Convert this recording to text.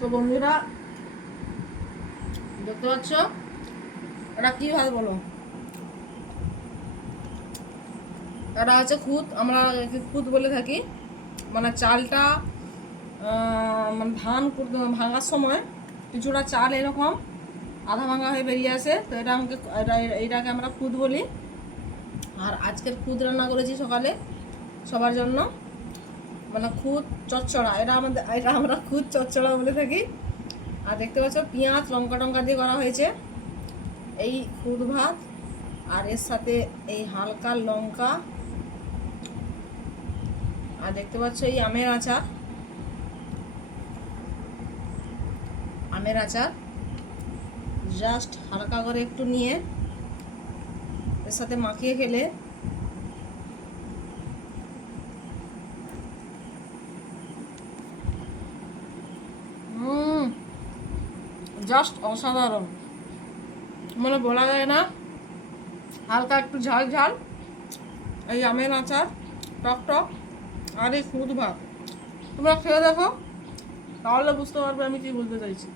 তো বন্ধুরা দেখতে পাচ্ছ এটা কি ভাত বলো, এটা হচ্ছে খুদ, আমরা খুদ বলে থাকি। মানে চালটা মানে ধান ভাঙার সময় কিছুটা চাল এরকম আধা ভাঙা হয়ে বেরিয়ে আসে, তো এইটাকে আমরা খুদ বলি। আর আজকের খুদ রান্না করেছি সকালে সবার জন্য, মানে খুদ চচ্চড়া, এটা আমরা খুদ চচ্চড়া বলে থাকি। আর দেখতে পাচ্ছ পেঁয়াজ লঙ্কা টঙ্কা দিয়ে করা হয়েছে এই খুদ ভাত, আর এর সাথে এই হালকা লঙ্কা, আর দেখতে পাচ্ছ এই আমের আচার জাস্ট হালকা করে একটু নিয়ে এর সাথে মাখিয়ে খেলে জাস্ট অসাধারণ, মানে বলা যায় না। হালকা একটু ঝাল ঝাল এই আমের আচার, টক টক, আর এই খুদ ভাত তোমরা খেয়ে দেখো, তাহলে বুঝতে পারবে আমি কি বলতে চাইছি।